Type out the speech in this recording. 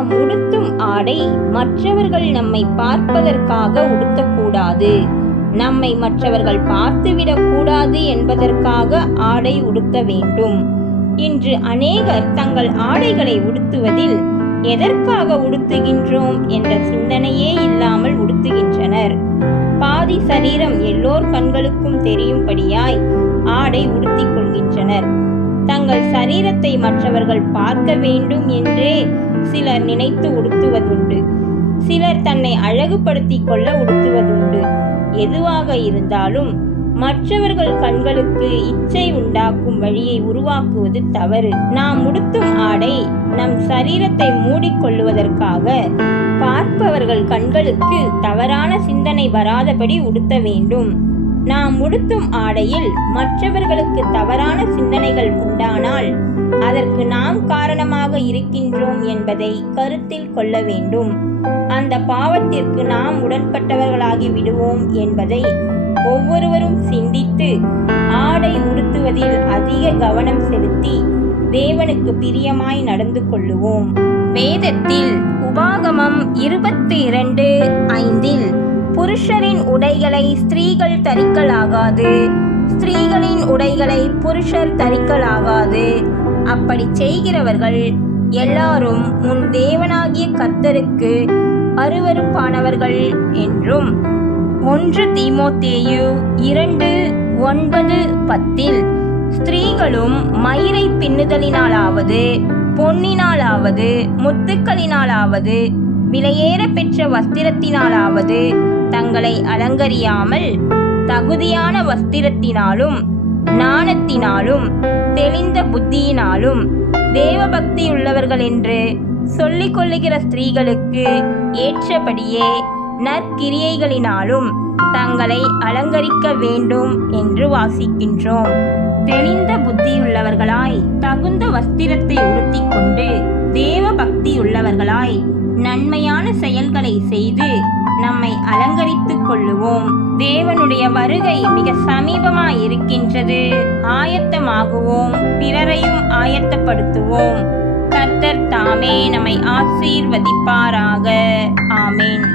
நாம் உடுத்தும் ஆடை மற்றவர்கள் நம்மை பார்ப்பதற்காக உடுத்தக்கூடாது. நம்மை மற்றவர்கள் பார்த்துவிடக் கூடாது என்பதற்காக ஆடை உடுத்த வேண்டும். இன்று அநேகர் தங்கள் ஆடைகளை உடுத்துவதில் எதற்காக உடுத்துகின்றோம் என்ற சிந்தனையே இல்லாமல் உடுத்துகின்றனர். பாதி சரீரம் எல்லோர் கண்களுக்கும் தெரியும்படியாய் ஆடை உடுத்திக் கொள்கின்றனர். தங்கள் சரீரத்தை மற்றவர்கள் பார்க்க வேண்டும் என்றே சிலர் நினைத்து உடுத்துவதுண்டு. சிலர் தன்னை அழகுபடுத்திக் கொள்ள உடுத்துவதுண்டு. எதுவாக இருந்தாலும் மற்றவர்கள் கண்களுக்கு இச்சை உண்டாக்கும் வழியை உருவாக்குவது தவறு. நாம் உடுத்தும் ஆடை நம் சரீரத்தை மூடிக்கொள்ளுவதற்காக பார்ப்பவர்கள் கண்களுக்கு தவறான சிந்தனை வராதபடி உடுத்த வேண்டும். நாம் உடுத்தும் ஆடையில் மற்றவர்களுக்கு தவறான சிந்தனைகள் உண்டானால் அதற்கு நாம் காரணமாக இருக்கின்றோம் என்பதை கருத்தில் கொள்ள வேண்டும். அந்த பாவத்திற்கு நாம் உடன்பட்டவர்களாகி விடுவோம் என்பதை ஒவ்வொருவரும் சிந்தித்து ஆடை உடுத்துவதில் அதிக கவனம் செலுத்தி தேவனுக்கு பிரியமாய் நடந்து கொள்ளுவோம். வேதத்தில் உபாகமம் இருபத்தி இரண்டு ஐந்தில் புருஷரின் உடைகளை ஸ்திரீகள் தரிக்கலாகாது. ஸ்திரீகளின் உடைகளை புருஷர் தரிக்கலாகாது. அப்படி செய்கிறவர்கள் எல்லாரும் உன் தேவனாகிய கத்தருக்கு அருவருப்பானவர்கள் என்றும். ஒன்று தீமோத்தேயு இரண்டு ஒன்பது பத்தில் ஸ்திரீகளும் மயிரை பின்னுதலினாலாவது பொன்னினாலாவது முத்துக்களினாலாவது விலையேற பெற்ற வஸ்திரத்தினாலாவது தங்களை அலங்கரியாமல் தகுதியான வஸ்திரத்தினாலும் நாணத்தினாலும் தெளிந்த புத்தியினாலும் தேவபக்தியுள்ளவர்கள் என்று சொல்லிக் கொள்ளுகிற ஸ்திரீகளுக்கு ஏற்றபடியே நற்கிரியைகளினாலும் தங்களை அலங்கரிக்க வேண்டும் என்று வாசிக்கின்றோம். தெளிந்த புத்தியுள்ளவர்களாய் தகுந்த வஸ்திரத்தை உடுத்தி கொண்டு தேவ பக்தியுள்ளவர்களாய் நன்மையான செயல்களை செய்து நம்மை அலங்கரித்துக் கொள்ளுவோம். தேவனுடைய வருகை மிக சமீபமாய் இருக்கின்றது ஆயத்தமாகுவோம். பிறரையும் ஆயத்தப்படுத்துவோம். கர்த்தர் தாமே நம்மை ஆசீர்வதிப்பாராக. ஆமேன்.